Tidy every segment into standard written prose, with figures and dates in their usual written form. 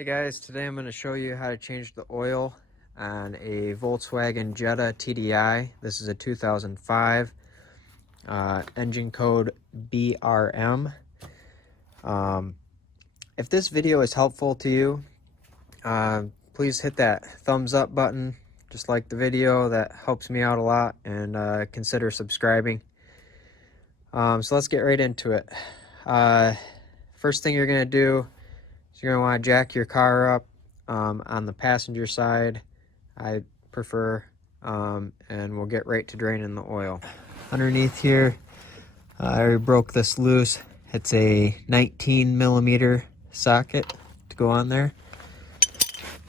Hey guys, today I'm going to show you how to change the oil on a Volkswagen Jetta TDI. This is a 2005, engine code BRM. If this video is helpful to you, please hit that thumbs up button, just like the video. That helps me out a lot, and consider subscribing. So let's get right into it. First thing you're going to do, so you're going to want to jack your car up on the passenger side. I prefer, and we'll get right to draining the oil. Underneath here, I broke this loose. It's a 19 millimeter socket to go on there.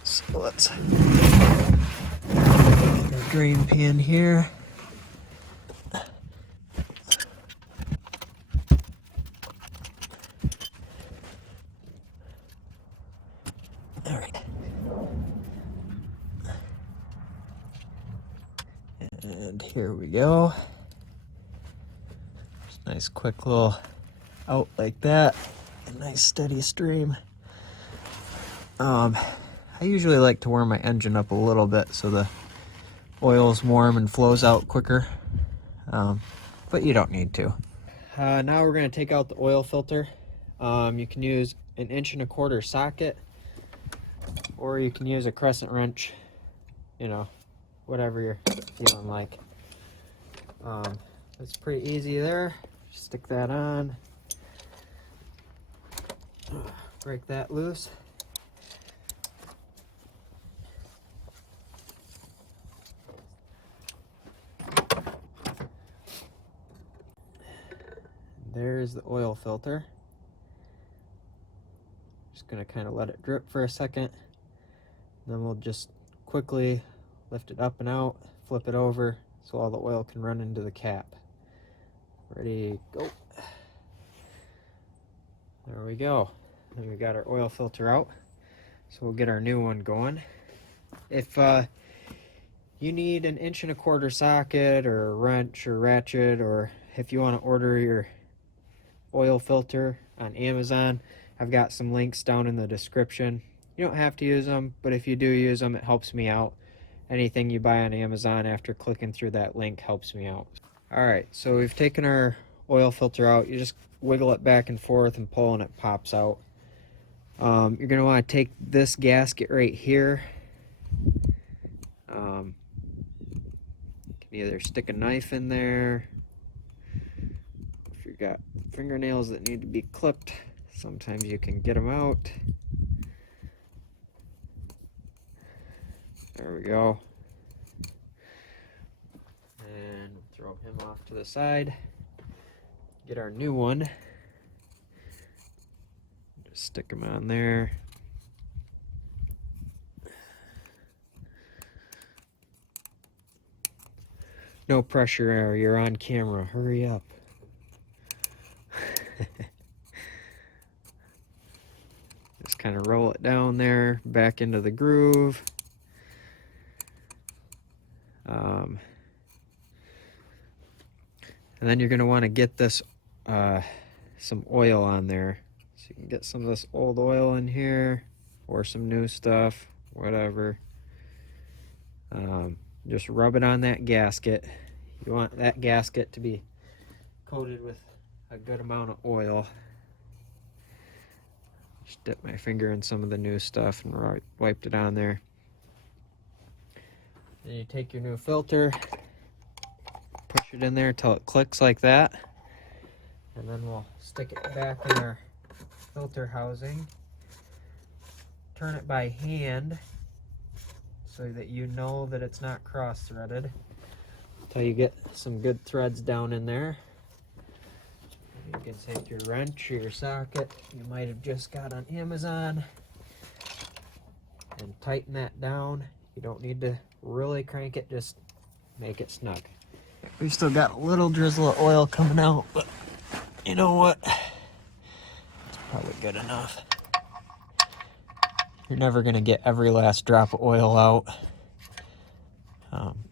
So let's get the drain pan here. All right. And here we go. Just nice quick little out like that. A nice steady stream. I usually like to warm my engine up a little bit so the oil's warm and flows out quicker. But you don't need to. Now we're going to take out the oil filter. You can use an 1.25 inch socket, or you can use a crescent wrench, you know, whatever you're feeling like. It's pretty easy there. Just stick that on, break that loose. There's the oil filter. Just gonna kind of let it drip for a second. Then we'll just quickly lift it up and out, flip it over so all the oil can run into the cap. Ready, go. There we go. And we got our oil filter out. So we'll get our new one going. If you need an 1.25 inch socket or a wrench or ratchet, or if you want to order your oil filter on Amazon, I've got some links down in the description. You don't have to use them, but if you do use them, it helps me out. Anything you buy on Amazon after clicking through that link helps me out. Alright, so we've taken our oil filter out. You just wiggle it back and forth and pull and it pops out. You're going to want to take this gasket right here. You can either stick a knife in there. If you've got fingernails that need to be clipped, sometimes you can get them out. There we go. And throw him off to the side. Get our new one. Just stick him on there. No pressure, you're on camera. Hurry up. Just kind of roll it down there, back into the groove. And then you're going to want to get this some oil on there. So you can get some of this old oil in here, or some new stuff, whatever. Just rub it on that gasket. You want that gasket to be coated with a good amount of oil. Just dip my finger in some of the new stuff and wiped it on there. Then you take your new filter, push it in there until it clicks like that, and then we'll stick it back in our filter housing. Turn it by hand so that you know that it's not cross-threaded until you get some good threads down in there. You can take your wrench or your socket you might have just got on Amazon and tighten that down. You don't need to really crank it, just make it snug. We've still got a little drizzle of oil coming out, but you know what? It's probably good enough. You're never going to get every last drop of oil out.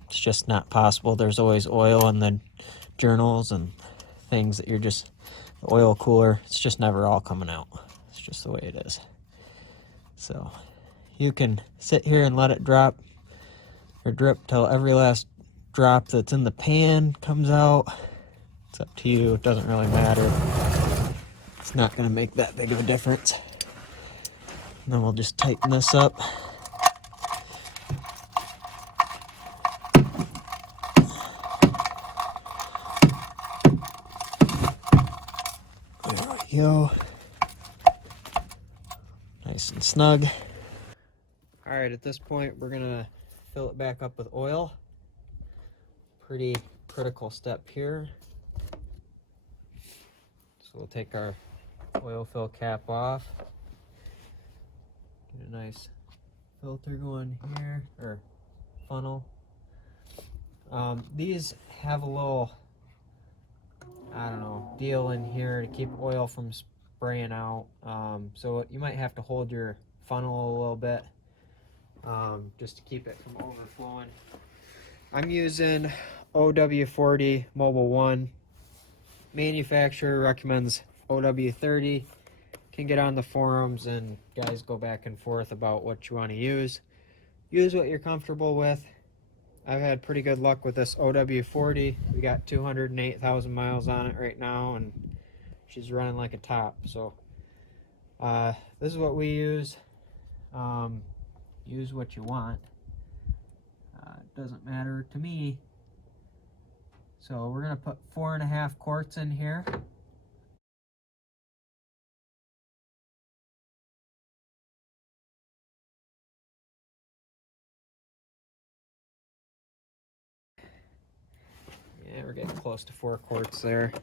It's just not possible. There's always oil in the journals and things that you're just, the oil cooler, it's just never all coming out. It's just the way it is. So you can sit here and let it drop or drip till every last drop that's in the pan comes out. It's up to you. It doesn't really matter. It's not going to make that big of a difference. And then we'll just tighten this up. There we go. Nice and snug. All right, at this point, we're gonna fill it back up with oil. Pretty critical step here. So we'll take our oil fill cap off. Get a nice filter going here, or funnel. These have a little, I don't know, deal in here to keep oil from spraying out. So you might have to hold your funnel a little bit just to keep it from overflowing. I'm using OW40 Mobile 1. Manufacturer recommends OW30. Can get on the forums and guys go back and forth about what you want to use. Use what you're comfortable with. I've had pretty good luck with this OW40. We got 208,000 miles on it right now, and she's running like a top. So this is what we use. Use what you want. It doesn't matter to me. So we're gonna put 4.5 quarts in here. Yeah, we're getting close to 4 quarts there.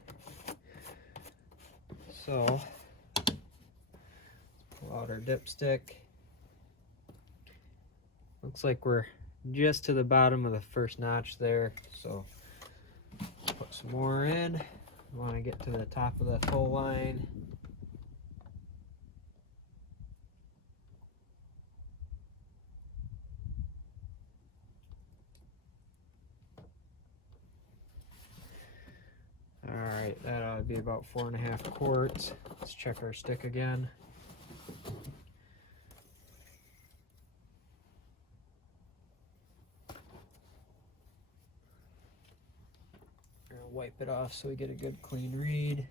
So pull out our dipstick. Looks like we're just to the bottom of the first notch there. So put some more in. We want to get to the top of that full line. Alright, that ought to be about 4.5 quarts. Let's check our stick again. Wipe it off so we get a good clean read.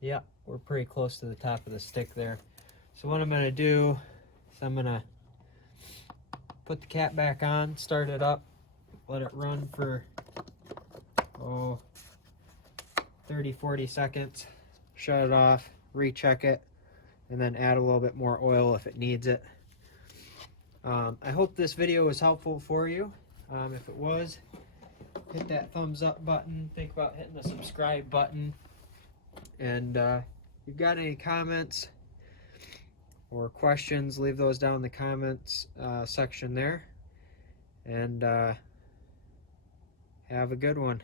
Yeah, we're pretty close to the top of the stick there. So what I'm going to do is I'm going to put the cap back on, start it up, let it run for 30-40 seconds, shut it off, recheck it, and then add a little bit more oil if it needs it. I hope this video was helpful for you. If it was, hit that thumbs up button. Think about hitting the subscribe button. And if you've got any comments or questions, leave those down in the comments section there. And have a good one.